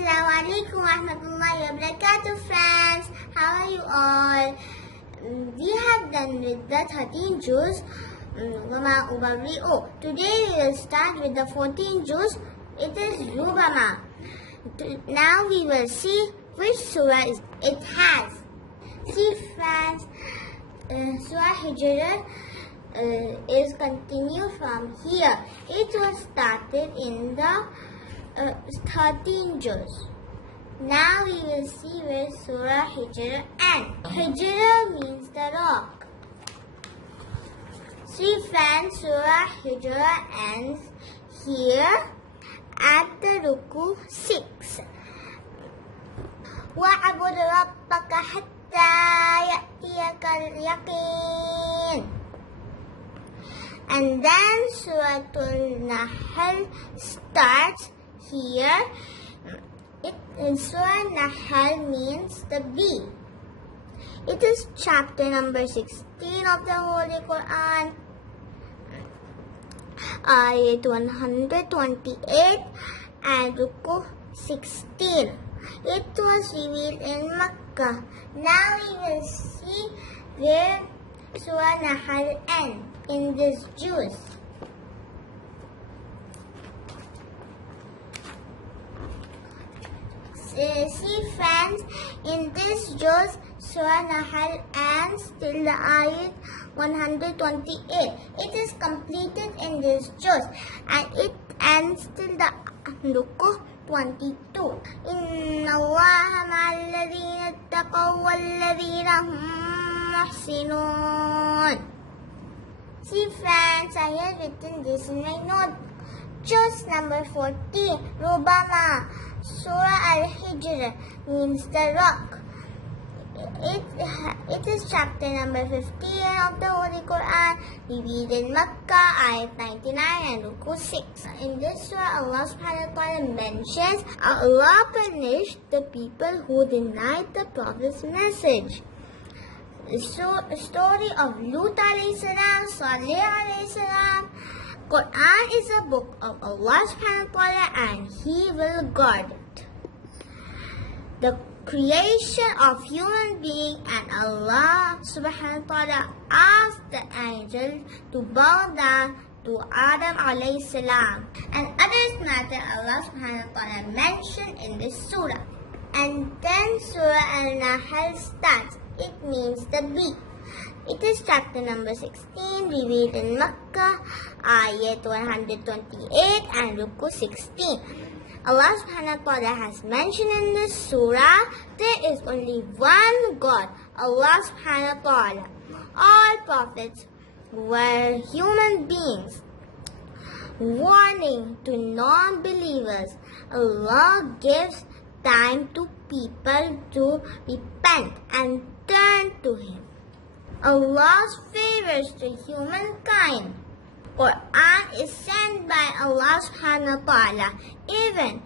Assalamu alaikum wa rahmatullahi wa barakatuh, friends. How are you all? We have done with the 13 juz. Today we will start with the 14 juz. It is Rubama. Now we will see which surah it has. See, friends, Surah Hijr is continued from here. It was started in the 13 juz. Now we will see where Surah Hijr ends. Hijr means the rock. See, friends, Surah Hijr ends here at the ruku 6. وَعَبُدْ رَبَّكَ حَتَّى يَأْتِيَكَ الْيَقِينُ. And then Surah Al-Nahl starts here. Surah Nahl means the bee. It is chapter number 16 of the Holy Quran, ayat 128 and ruku 16. It was revealed in Makkah. Now we will see where Surah Nahl ends in this juz. See, friends, in this juz, Surah Nahl ends till the ayat 128. It is completed in this juz and it ends till the ruku 22. Inna Allaha ma'alladhina ittaqaw walladhina hum muhsinun. See, friends, I have written this in my note. Juz number 14, Rubama. Surah Al-Hijr means the rock. It is chapter number 15 of the Holy Quran, revealed in Makkah, ayat 99 and ruku 6. In this surah, Allah subhanahu wa ta'ala mentions Allah punished the people who denied the Prophet's message. So, story of Lut alayhi salam, Salih alayhi salam. Quran is a book of Allah subhanahu wa ta'ala and He will guard it. The creation of human being and Allah subhanahu wa ta'ala asked the angel to bow down to Adam alayhi salam. And others matter Allah subhanahu wa ta'ala mentioned in this surah. And then Surah Al-Nahl starts. It means the bee. It is chapter number 16, revealed in Makkah, ayat 128 and ruku 16. Allah subhanahu wa ta'ala has mentioned in this surah, there is only one God, Allah subhanahu wa ta'ala. All prophets were human beings. Warning to non-believers, Allah gives time to people to repent and turn to Him. Allah's favors to humankind. Quran is sent by Allah subhanahu wa ta'ala. Even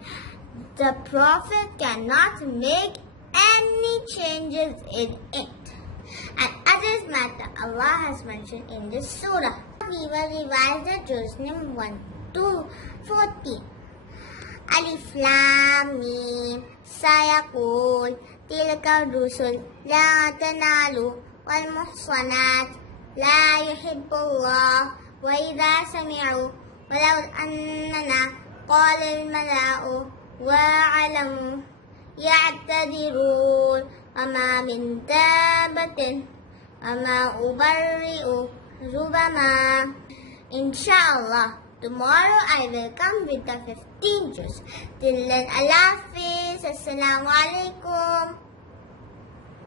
the Prophet cannot make any changes in it. And others matter Allah has mentioned in this surah. We will revise the juz number 1 to 14. Alif, laam, meem, sayaqul, tilka rusul, la tanalu, wal muhsanat, la yuhibbullah. وإذا سمعوا ولو أننا قال الملأ وعلموا يعتذرون وما من دابة وما أبرئ ربما. Inshallah, tomorrow I will come with the 15 juz. Till then, Allah Hafiz. Assalamu alaikum.